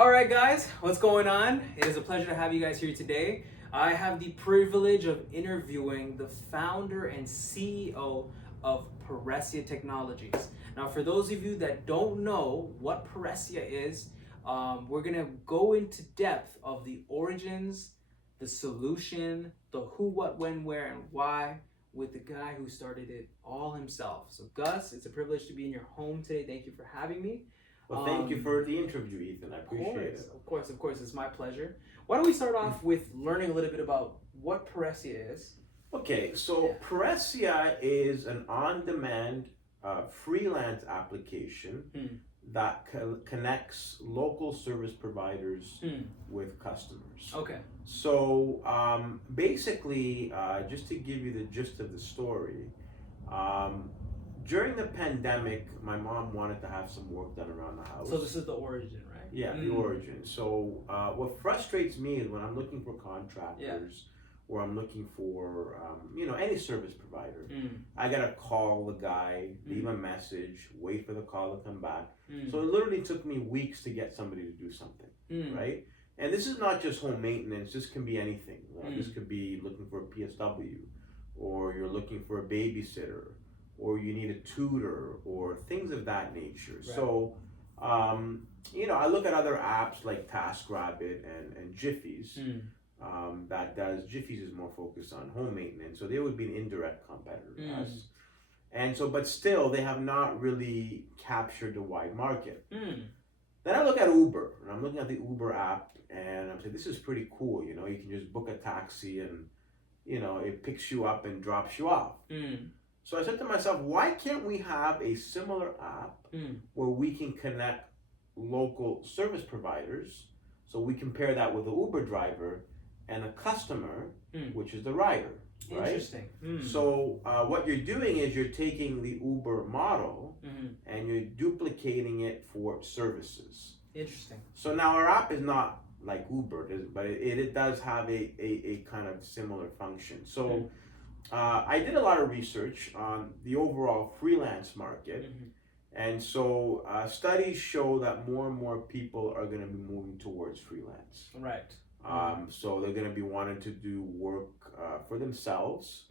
All right, guys, what's going on? It is a pleasure to have you guys here today. I have the privilege of interviewing the founder and CEO of Peresia Technologies. Now, for those of you that don't know what Peresia is, we're gonna go into depth of the origins, the solution, the who, what, when, where, and why with the guy who started it all himself. So, Gus, it's a privilege to be in your home today. Thank you for having me. Well, thank you for the interview, Ethan. I appreciate it. Of course, it's my pleasure. Why don't we start off with learning a little bit about what Peresia is? Okay, so Peresia is an on-demand freelance application that connects local service providers with customers. Okay. So basically, just to give you the gist of the story, during the pandemic, my mom wanted to have some work done around the house. So this is the origin, right? Yeah, the origin. So what frustrates me is when I'm looking for contractors or I'm looking for, any service provider, I got to call the guy, leave a message, wait for the call to come back. So it literally took me weeks to get somebody to do something, right? And this is not just home maintenance. This can be anything. This could be looking for a PSW, or you're looking for a babysitter, or you need a tutor, or things of that nature. Right. So, I look at other apps like TaskRabbit and Jiffy's. That does, Jiffy's is more focused on home maintenance, so they would be an indirect competitor to us. And so, but still, they have not really captured the wide market. Then I look at Uber, and I'm looking at the Uber app, and I'm saying, this is pretty cool. You can just book a taxi, and it picks you up and drops you off. So I said to myself, why can't we have a similar app where we can connect local service providers, so we compare that with the Uber driver and a customer, which is the rider, right? Interesting. So what you're doing is you're taking the Uber model and you're duplicating it for services. Interesting. So now our app is not like Uber, but it does have a kind of similar function. So I did a lot of research on the overall freelance market. And so studies show that more and more people are going to be moving towards freelance. Right. So they're going to be wanting to do work for themselves,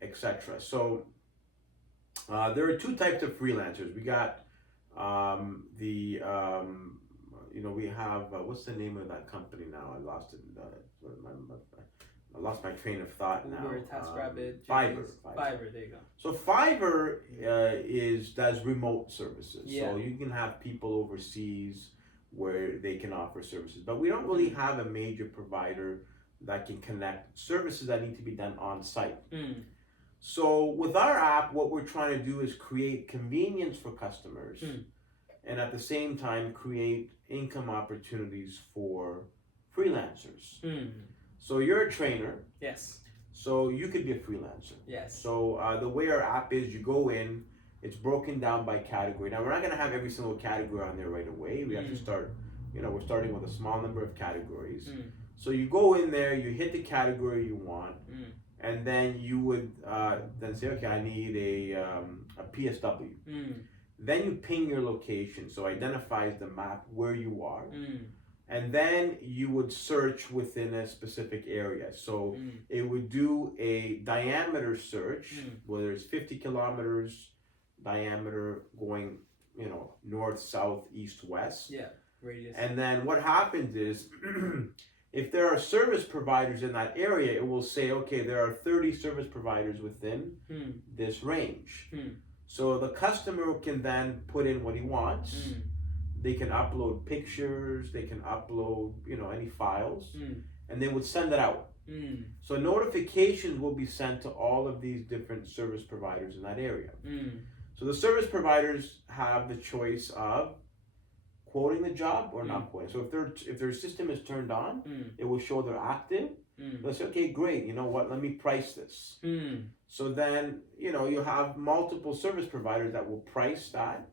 etc. So there are two types of freelancers. We got we have, what's the name of that company now? I lost it. I lost my train of thought now. Uber, TaskRabbit, Fiverr. There you go. So Fiverr does remote services. Yeah. So you can have people overseas where they can offer services. But we don't really have a major provider that can connect services that need to be done on site. So with our app, what we're trying to do is create convenience for customers and at the same time create income opportunities for freelancers. So you're a trainer. Yes. So you could be a freelancer. Yes. So the way our app is, you go in, it's broken down by category. Now we're not going to have every single category on there right away. We have to start, we're starting with a small number of categories. So you go in there, you hit the category you want, and then you would then say, okay, I need a PSW. Then you ping your location, so it identifies the map where you are. And then you would search within a specific area. So it would do a diameter search, whether it's 50 kilometers diameter going, north, south, east, west. Yeah, radius. And then what happens is, if there are service providers in that area, it will say, okay, there are 30 service providers within this range. So the customer can then put in what he wants. They can upload pictures, they can upload, any files, and they would send it out. So notifications will be sent to all of these different service providers in that area. So the service providers have the choice of quoting the job or not quoting. So if their system is turned on, it will show they're active. They'll say, okay, great, you know what, let me price this. So then, you have multiple service providers that will price that.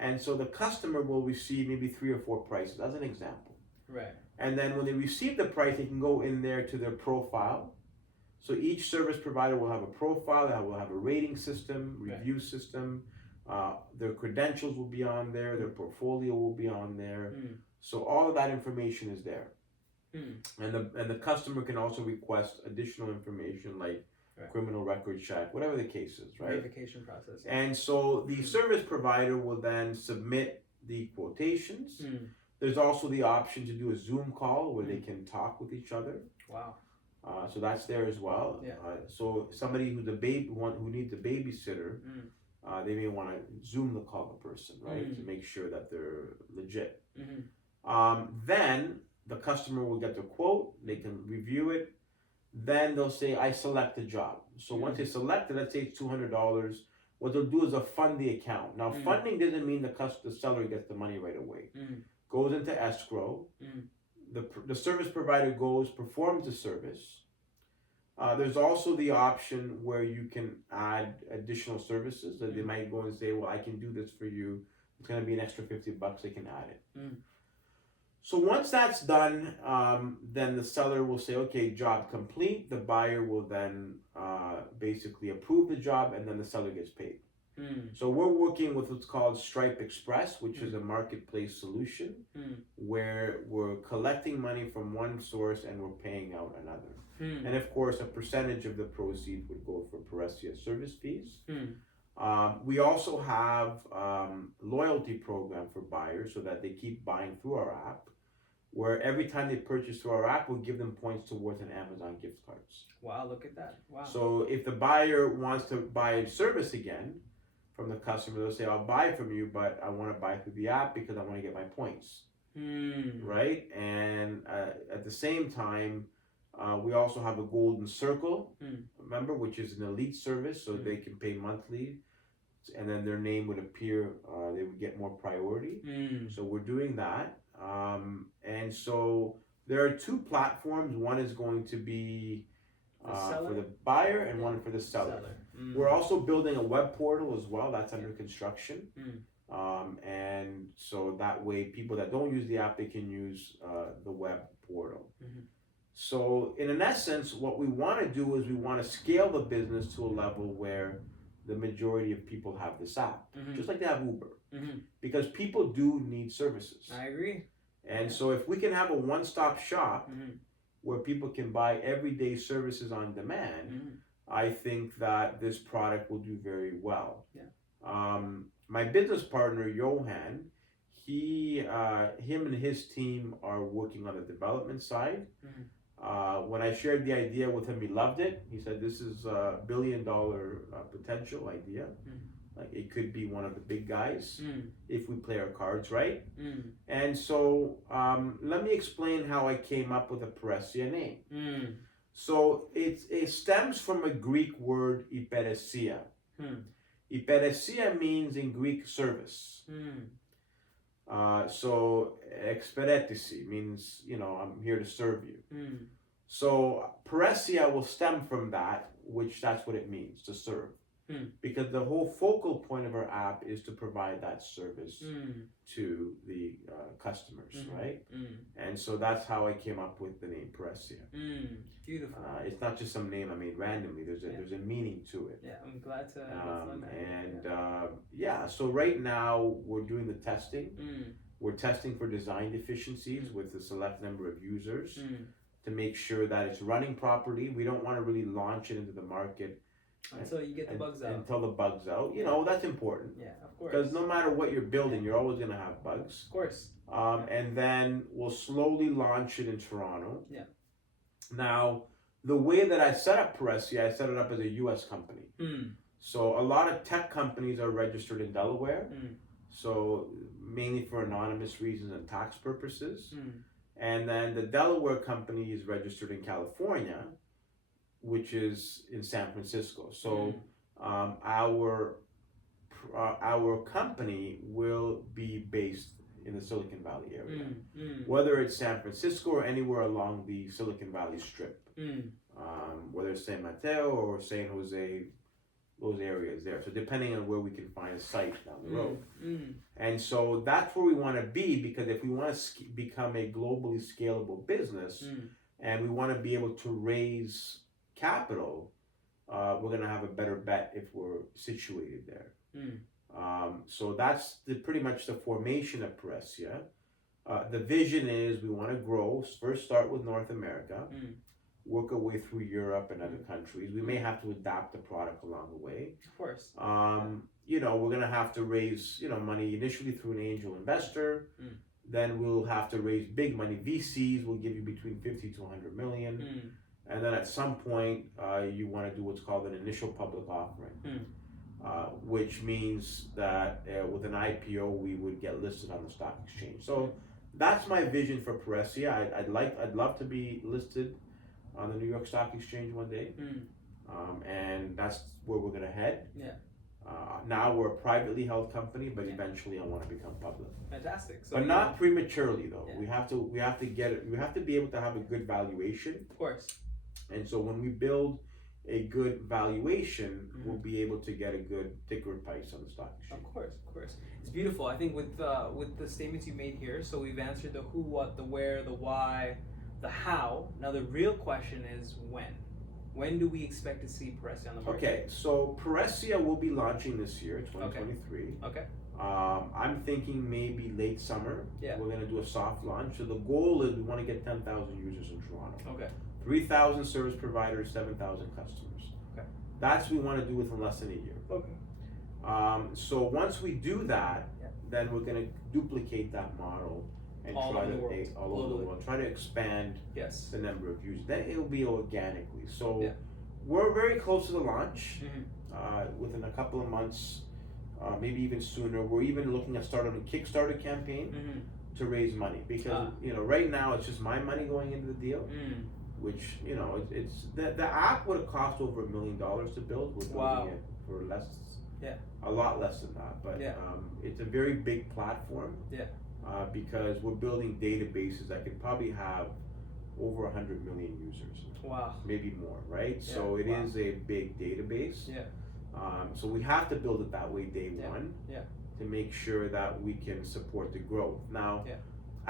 And so the customer will receive maybe 3 or 4 prices, as an example. Right. And then when they receive the price, they can go in there to their profile. So each service provider will have a profile, they will have a rating system, review system. Their credentials will be on there, their portfolio will be on there. So all of that information is there. And the customer can also request additional information like criminal record check, whatever the case is, right? Verification process. And so the service provider will then submit the quotations. There's also the option to do a Zoom call where they can talk with each other. Wow. So that's there as well. Yeah. So somebody who's who needs a babysitter, they may want to Zoom the call the person, right, to make sure that they're legit. Then the customer will get the quote, they can review it, then they'll say, I select the job. So once they select it, let's say it's $200, what they'll do is they'll fund the account. Now funding doesn't mean the seller gets the money right away. Goes into escrow, the service provider goes, performs the service. There's also the option where you can add additional services that they might go and say, well, I can do this for you. It's going to be an extra $50, they can add it. So once that's done, then the seller will say, okay, job complete. The buyer will then basically approve the job, and then the seller gets paid. So we're working with what's called Stripe Express, which is a marketplace solution where we're collecting money from one source and we're paying out another. And of course, a percentage of the proceeds would go for Peresia service fees. We also have loyalty program for buyers so that they keep buying through our app, where every time they purchase through our app, we'll give them points towards an Amazon gift cards. Wow, look at that. Wow. So if the buyer wants to buy a service again from the customer, they'll say, I'll buy from you, but I want to buy through the app because I want to get my points. Right? And at the same time, we also have a golden circle, remember, which is an elite service, so they can pay monthly, and then their name would appear, they would get more priority. So we're doing that. And so there are two platforms. One is going to be for the buyer and one for the seller. We're also building a web portal as well. That's under construction. And so that way people that don't use the app, they can use the web portal. So in essence, what we want to do is we want to scale the business to a level where the majority of people have this app, just like they have Uber, because people do need services. I agree. And so if we can have a one-stop shop where people can buy everyday services on demand, I think that this product will do very well. My business partner, Johan, him and his team are working on the development side. When I shared the idea with him, he loved it. He said, this is a $1 billion potential idea. Like it could be one of the big guys if we play our cards right. And so let me explain how I came up with the Peresia name. So it stems from a Greek word, Peresia. Peresia means in Greek service. So experetisi means, I'm here to serve you. So Peresia will stem from that, which that's what it means, to serve. Because the whole focal point of our app is to provide that service to the customers, right? And so that's how I came up with the name Peresia. Beautiful. It's not just some name I made randomly. There's a meaning to it. Yeah, I'm glad to. So right now we're doing the testing. We're testing for design deficiencies with a select number of users to make sure that it's running properly. We don't want to really launch it into the market until you get the bugs out. Until the bugs out. That's important. Yeah, of course. Because no matter what you're building, you're always going to have bugs. Of course. And then we'll slowly launch it in Toronto. Yeah. Now, the way that I set up Peresia, I set it up as a U.S. company. So a lot of tech companies are registered in Delaware. So mainly for anonymous reasons and tax purposes. And then the Delaware company is registered in California, which is in San Francisco. So our company will be based in the Silicon Valley area, whether it's San Francisco or anywhere along the Silicon Valley Strip, whether it's San Mateo or San Jose, those areas there. So depending on where we can find a site down the road. And so that's where we want to be, because if we want to become a globally scalable business and we want to be able to raise capital, we're going to have a better bet if we're situated there. So that's pretty much the formation of Peresia. The vision is we want to grow. First, start with North America, work our way through Europe and other countries. We may have to adapt the product along the way. Of course. You know, we're gonna have to raise money initially through an angel investor. Then we'll have to raise big money. VCs will give you between 50 to 100 million. And then at some point, you want to do what's called an initial public offering, which means that with an IPO, we would get listed on the stock exchange. So that's my vision for Peresia. I'd love to be listed on the New York Stock Exchange one day, and that's where we're gonna head. Yeah. Now we're a privately held company, but eventually I want to become public. Fantastic. So, but not prematurely though. Yeah. We have to get it. We have to be able to have a good valuation. Of course. And so when we build a good valuation, we'll be able to get a good ticker price on the stock exchange. Of course. It's beautiful. I think with the statements you made here, so we've answered the who, what, the where, the why, the how. Now the real question is when. When do we expect to see Peresia on the market? Okay, so Peresia will be launching this year, 2023. Okay. I'm thinking maybe late summer. Yeah. We're gonna do a soft launch. So the goal is we want to get 10,000 users in Toronto. Okay. 3,000 service providers, 7,000 customers. Okay. That's what we want to do within less than a year. Okay. So once we do that, then we're going to duplicate that model and all try over to the world. all over the world. Try to expand the number of users. Then it'll be organically. So we're very close to the launch. Within a couple of months, maybe even sooner. We're even looking at starting a Kickstarter campaign to raise money because right now it's just my money going into the deal. Which it's the app would have cost over $1 million to build. We're building it for less, a lot less than that. But it's a very big platform. Because we're building databases that could probably have over 100 million users. Wow. Maybe more, right? So it is a big database. So we have to build it that way day one. To make sure that we can support the growth. Now.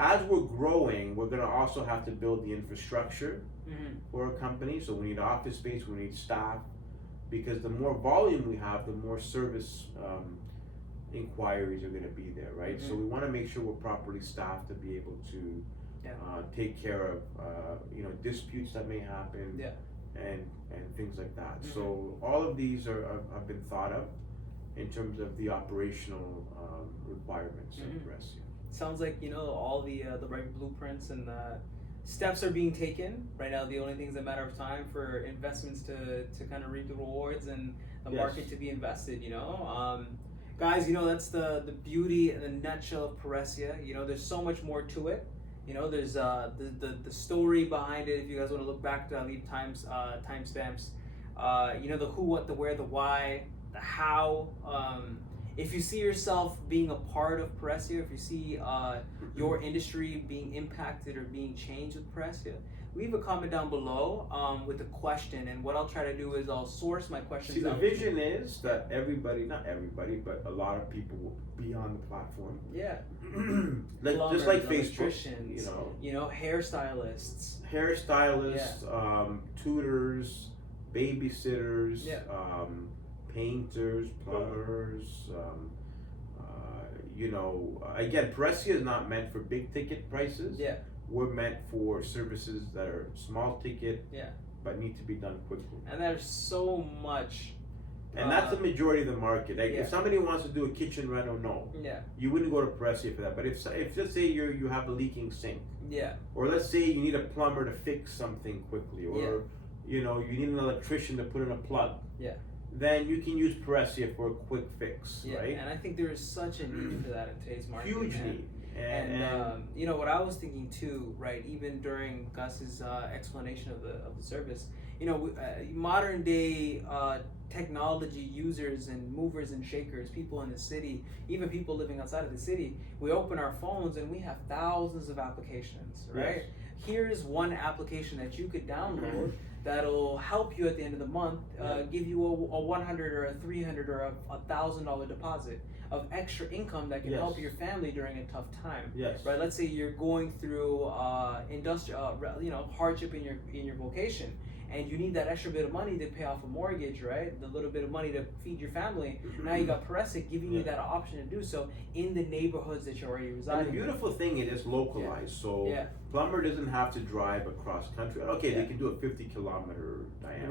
As we're growing, we're going to also have to build the infrastructure for a company. So we need office space, we need staff, because the more volume we have, the more service inquiries are going to be there, right? So we want to make sure we're properly staffed to be able to take care of disputes that may happen and things like that. So all of these have been thought of in terms of the operational requirements of Peresia. Sounds like all the right blueprints and the steps are being taken right now. The only things that matter of time for investments to kind of reap the rewards and the market to be invested. Guys, that's the beauty in a nutshell of Peresia. There's so much more to it. There's the story behind it. If you guys want to look back, I'll leave timestamps. The who, what, the where, the why, the how. If you see yourself being a part of Peresia, if you see your industry being impacted or being changed with Peresia, leave a comment down below with a question. And what I'll try to do is I'll source my questions. See, the vision is that not everybody, but a lot of people will be on the platform. Yeah. Plumbers, just like Facebook. Hairstylists, tutors, babysitters, painters, plumbers, again, Peresia is not meant for big ticket prices. We're meant for services that are small ticket, but need to be done quickly. And there's so much. And that's the majority of the market. Like if somebody wants to do a kitchen reno, you wouldn't go to Peresia for that. But if let's say you have a leaking sink, or let's say you need a plumber to fix something quickly, or you need an electrician to put in a plug. Then you can use Peresia for a quick fix, right? And I think there is such a need for that in today's market. Huge need. And what I was thinking too, right? Even during Gus's explanation of the service, modern day technology users and movers and shakers, people in the city, even people living outside of the city, we open our phones and we have thousands of applications, right? Here's one application that you could download that'll help you at the end of the month, give you a $100 or a $300 or a $1,000 deposit of extra income that can help your family during a tough time. Right? Let's say you're going through industrial, hardship in your vocation, and you need that extra bit of money to pay off a mortgage, right? The little bit of money to feed your family. Now you got Peresia giving you that option to do so in the neighborhoods that you're already residing. And the beautiful thing, it is localized, so plumber doesn't have to drive across country. Okay, they can do a 50-kilometer diameter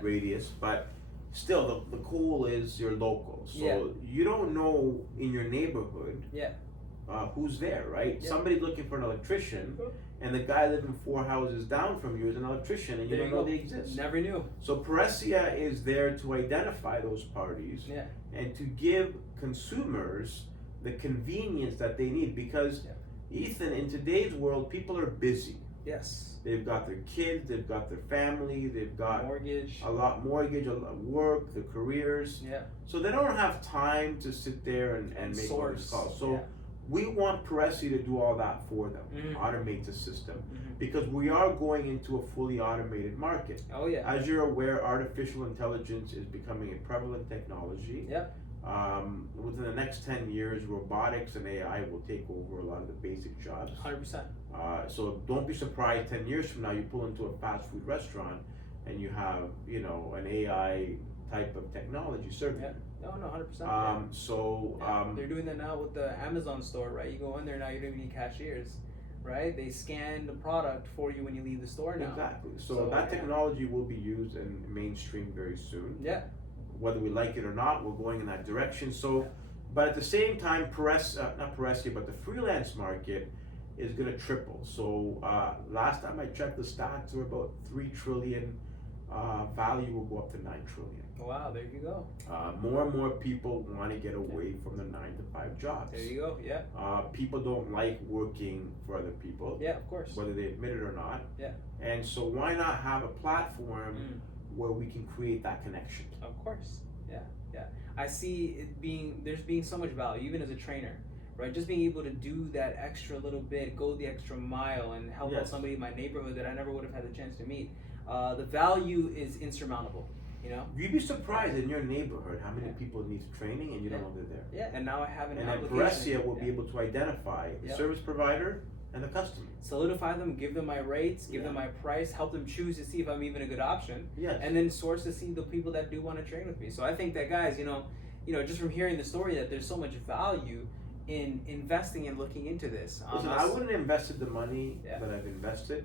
radius, but still, the cool is you're local. So you don't know in your neighborhood who's there, right? Somebody's looking for an electrician, and the guy living 4 houses down from you is an electrician, and you don't know they exist. Never knew. So Peresia is there to identify those parties and to give consumers the convenience that they need, because Ethan, in today's world, people are busy. Yes. They've got their kids, they've got their family, they've got mortgage, a lot of work, their careers. So they don't have time to sit there and make all these calls. So we want Peresia to do all that for them, automate the system, because we are going into a fully automated market. Oh yeah. As you're aware, artificial intelligence is becoming a prevalent technology. Within the next 10 years, robotics and AI will take over a lot of the basic jobs. 100%. So don't be surprised 10 years from now you pull into a fast food restaurant and you have, an AI type of technology serving. No, 100%. They're doing that now with the Amazon store, right? You go in there now, you don't even need cashiers, right? They scan the product for you when you leave the store now. Exactly. So that technology will be used in mainstream very soon. Whether we like it or not, we're going in that direction. So, but at the same time, not Peresia, but the freelance market is going to triple. So last time I checked the stats, were about 3 trillion. Value will go up to 9 trillion. Wow, there you go. More and more people want to get away from the 9-to-5 jobs. There you go. People don't like working for other people. Of course. Whether they admit it or not. And so why not have a platform where we can create that connection? Of course. I see there's being so much value, even as a trainer, right? Just being able to do that extra little bit, go the extra mile, and help out somebody in my neighborhood that I never would have had the chance to meet. The value is insurmountable. You'd be surprised in your neighborhood how many people need training and you don't know they're there. And now I have an application. And then Peresia will be able to identify the service provider and the customer. Solidify them, give them my rates, give them my price, help them choose to see if I'm even a good option. And then source to see the people that do want to train with me. So I think that, guys, just from hearing the story, that there's so much value in investing and looking into this. Listen, I wouldn't have invested the money that I've invested,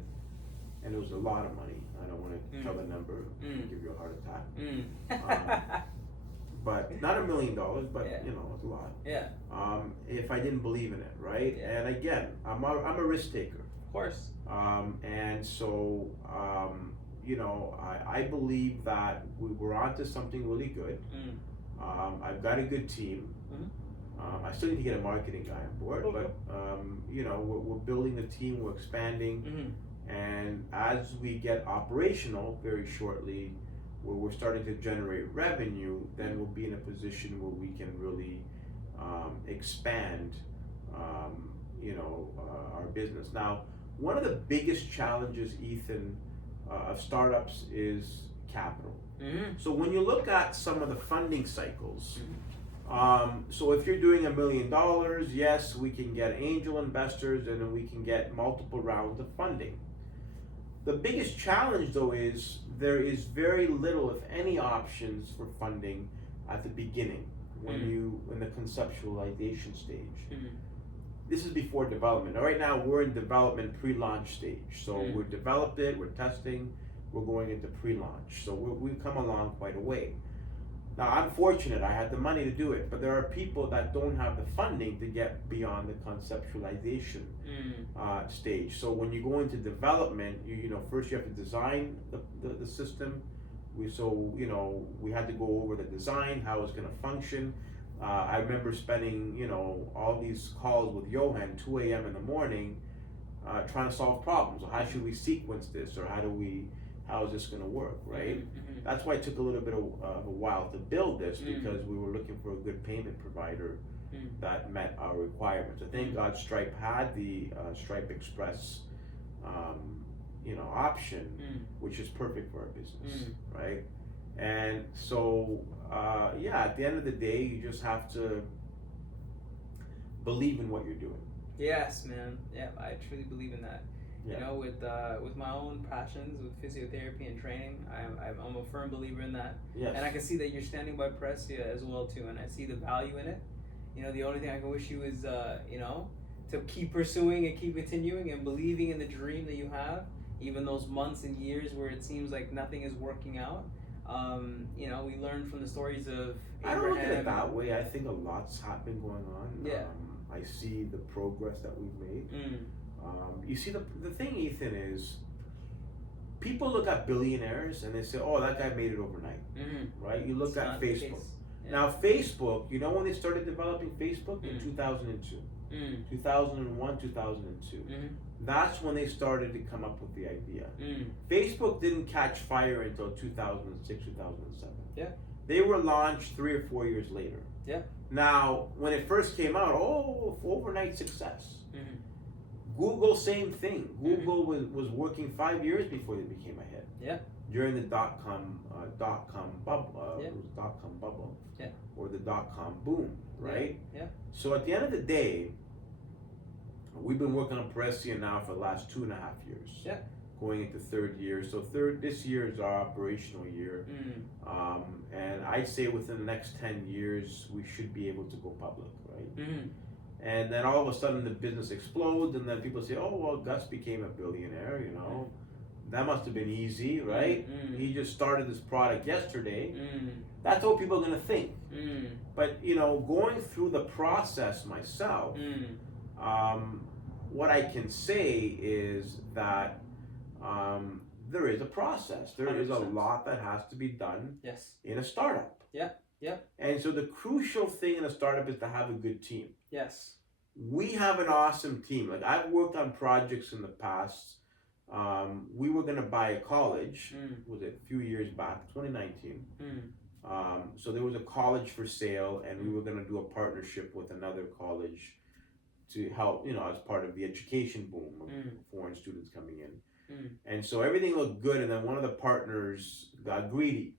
and it was a lot of money. I don't want to tell the number, give you a heart attack. But not $1 million, but it's a lot. If I didn't believe in it, right? And again, I'm a risk taker. Of course. And so I believe that we're onto something really good. I've got a good team. I still need to get a marketing guy on board, but we're building the team, we're expanding, and as we get operational very shortly, where we're starting to generate revenue, then we'll be in a position where we can really expand, our business. Now, one of the biggest challenges, Ethan, of startups is capital. So when you look at some of the funding cycles, so if you're doing $1 million, yes, we can get angel investors and then we can get multiple rounds of funding. The biggest challenge, though, is there is very little, if any, options for funding at the beginning in the conceptualization stage. This is before development. Now, right now, we're in development pre-launch stage. So we've developed it, we're testing, we're going into pre-launch. So we've come along quite a way. Now, I'm fortunate, I had the money to do it, but there are people that don't have the funding to get beyond the conceptualization stage. So when you go into development, first you have to design the system. We had to go over the design, how it's going to function. I remember spending, all these calls with Johan, 2 a.m. in the morning, trying to solve problems. So how should we sequence this, or how is this going to work, right? That's why it took a little bit of a while to build this, because we were looking for a good payment provider that met our requirements. So thank God Stripe had the Stripe Express, option, which is perfect for our business, right? And so, at the end of the day, you just have to believe in what you're doing. Yes, man. Yeah, I truly believe in that. You know, with my own passions with physiotherapy and training, I'm a firm believer in that. Yes. And I can see that you're standing by Peresia as well too, and I see the value in it. You know, the only thing I can wish you is, you know, to keep pursuing and keep continuing and believing in the dream that you have, even those months and years where it seems like nothing is working out. You know, we learned from the stories of Abraham. I don't look at it that way. I think a lot's happened going on. Yeah. I see the progress that we've made. You see, the thing, Ethan, is people look at billionaires and they say, oh, that guy made it overnight, right? You look at Facebook. Yeah. Now, Facebook, you know when they started developing Facebook? In 2002. 2001, 2002. That's when they started to come up with the idea. Facebook didn't catch fire until 2006, 2007. Yeah. They were launched 3 or 4 years later. Yeah. Now, when it first came out, overnight success. Google, same thing. Google was working 5 years before they became a hit. Yeah. During the dot-com bubble, Yeah. it was dot-com bubble, yeah. or the dot-com boom, right? Yeah. So at the end of the day, we've been working on Peresia now for the last 2.5 years. Yeah. Going into third year. So this year is our operational year. And I'd say within the next 10 years, we should be able to go public, right? And then all of a sudden the business explodes, and then people say, oh, well, Gus became a billionaire, you know. That must have been easy, right? He just started this product yesterday. That's what people are going to think. But, you know, going through the process myself, what I can say is that there is a process. There 100%. Is a lot that has to be done in a startup. Yeah. And so the crucial thing in a startup is to have a good team. Yes. We have an awesome team. Like, I've worked on projects in the past. We were going to buy a college, was it a few years back, 2019. So there was a college for sale, and we were going to do a partnership with another college to help, you know, as part of the education boom of foreign students coming in. And so everything looked good, and then one of the partners got greedy.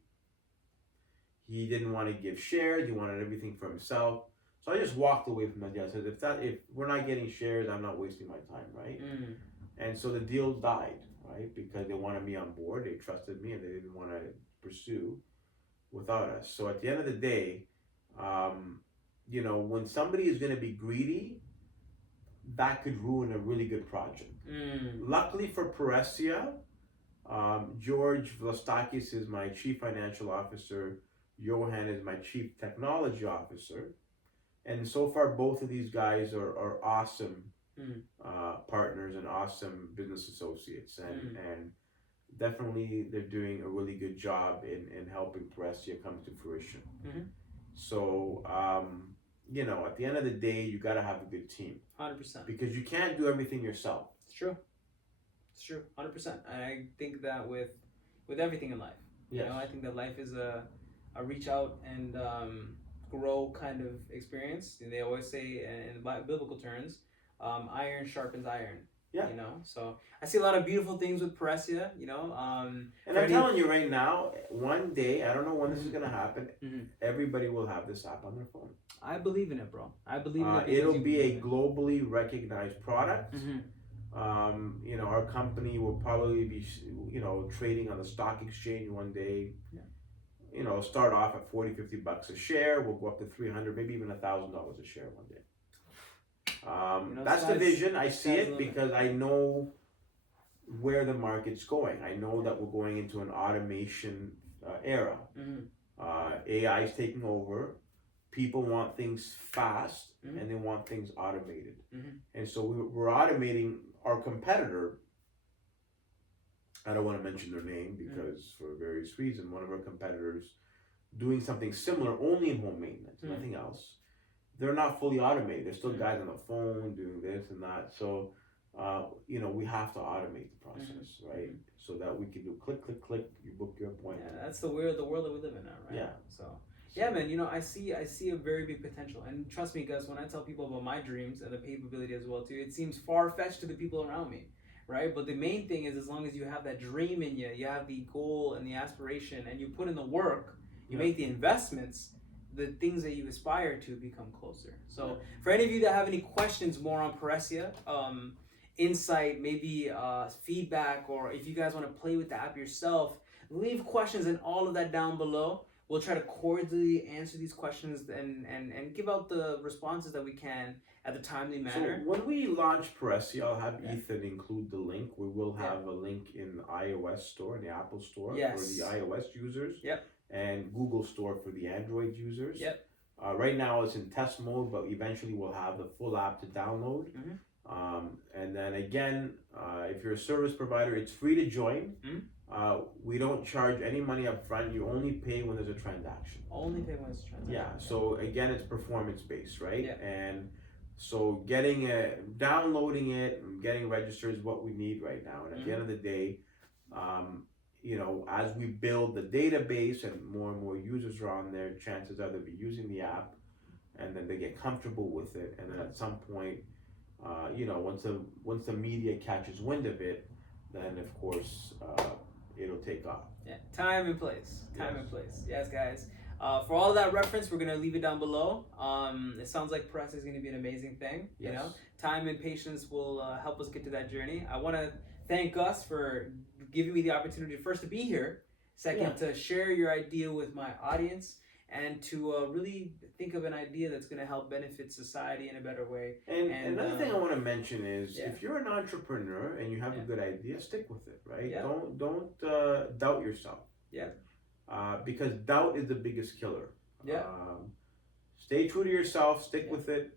He didn't want to give shares. He wanted everything for himself. So I just walked away from that deal. I said, if we're not getting shares, I'm not wasting my time, right? And so the deal died, right? Because they wanted me on board. They trusted me, and they didn't want to pursue without us. So at the end of the day, you know, when somebody is going to be greedy, that could ruin a really good project. Luckily for Peresia, George Vlastakis is my chief financial officer. Johan is my chief technology officer. And so far, both of these guys are awesome partners and awesome business associates. And definitely they're doing a really good job in helping Peresia come to fruition. So, you know, at the end of the day, you got to have a good team. 100%. Because you can't do everything yourself. It's true. It's true. 100%. I think that with everything in life. Yes. You know, I think that life is a reach out and grow kind of experience. And they always say in biblical terms, iron sharpens iron. Yeah. You know, so I see a lot of beautiful things with Peresia, you know. And I'm telling you right now, one day, I don't know when this is going to happen, everybody will have this app on their phone. I believe in it, bro. I believe in it. It'll be a globally recognized product. You know, our company will probably be, you know, trading on the stock exchange one day. Yeah. You know, start off at $40-$50 a share. We'll go up to $300, maybe even $1,000 a share one day. You know, that's the vision. I see it because I know where the market's going. I know that we're going into an automation era. AI is taking over. People want things fast and they want things automated. And so we're automating our competitor. I don't want to mention their name because for various reasons, one of our competitors doing something similar only in home maintenance, nothing else. They're not fully automated. There's still guys on the phone doing this and that. So, you know, we have to automate the process, right? So that we can do click, click, click, you book your appointment. Yeah, that's the world that we live in now, right? Yeah. So yeah, man, you know, I see a very big potential. And trust me, Gus, when I tell people about my dreams and the capability as well, too, it seems far-fetched to the people around me, right? But the main thing is as long as you have that dream in you, you have the goal and the aspiration, and you put in the work, you make the investments, the things that you aspire to become closer. So for any of you that have any questions more on Peresia, insight, maybe feedback, or if you guys want to play with the app yourself, leave questions and all of that down below. We'll try to cordially answer these questions and give out the responses that we can at the timely manner. So when we launch Peresia, I'll have Ethan include the link. We will have a link in the iOS store, in the Apple store for the iOS users, and Google store for the Android users. Right now it's in test mode, but eventually we'll have the full app to download. And then again, if you're a service provider, it's free to join. We don't charge any money up front. You only pay when there's a transaction. Only pay when there's a transaction. Yeah. So again, it's performance based, right? And so downloading it and getting registered is what we need right now. And at the end of the day, as we build the database and more users are on there, chances are they'll be using the app, and then they get comfortable with it, and then at some point, once the media catches wind of it, then of course it'll take off. Time and place. And place. Yes, guys. For all of that reference, we're gonna leave it down below. It sounds like Peresia is gonna be an amazing thing. You know, time and patience will help us get to that journey. I want to thank Gus for giving me the opportunity first to be here. Second, to share your idea with my audience, and to really think of an idea that's going to help benefit society in a better way. And another thing I want to mention is, if you're an entrepreneur and you have a good idea, stick with it, right? Don't doubt yourself. Because doubt is the biggest killer. Stay true to yourself. Stick with it.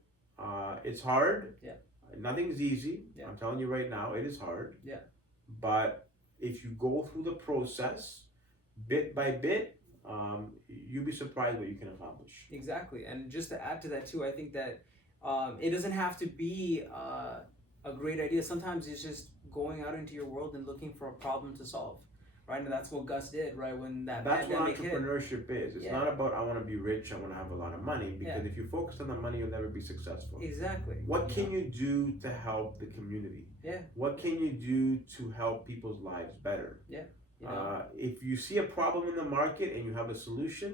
It's hard. Nothing's easy. I'm telling you right now, it is hard. But if you go through the process, bit by bit, you'll be surprised what you can accomplish. Exactly. And just to add to that too, I think that it doesn't have to be a great idea. Sometimes it's just going out into your world and looking for a problem to solve. Right, and that's what Gus did, right? When that's what entrepreneurship is. It's not about I want to be rich, I want to have a lot of money, because if you focus on the money, you'll never be successful. Exactly. What can you do to help the community? What can you do to help people's lives better? If you see a problem in the market and you have a solution,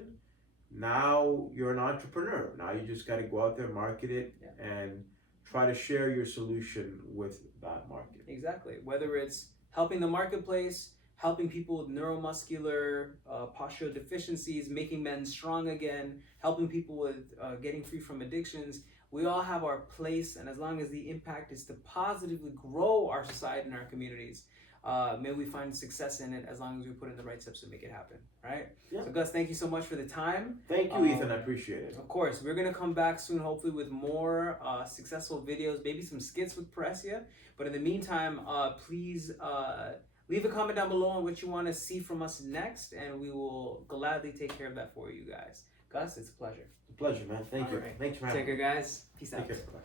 now you're an entrepreneur. Now you just got to go out there, market it, and try to share your solution with that market. Exactly. Whether it's helping the marketplace, helping people with neuromuscular postural deficiencies, making men strong again, helping people with getting free from addictions. We all have our place, and as long as the impact is to positively grow our society and our communities, may we find success in it as long as we put in the right steps to make it happen, right? So Gus, thank you so much for the time. Thank you, Ethan, I appreciate it. Of course, we're gonna come back soon, hopefully with more successful videos, maybe some skits with Peresia. But in the meantime, please leave a comment down below on what you want to see from us next, and we will gladly take care of that for you guys. Gus, it's a pleasure. It's a pleasure, man. Thank you. Right. Thanks for having me. Take care, guys. Peace out. Take care. Bye.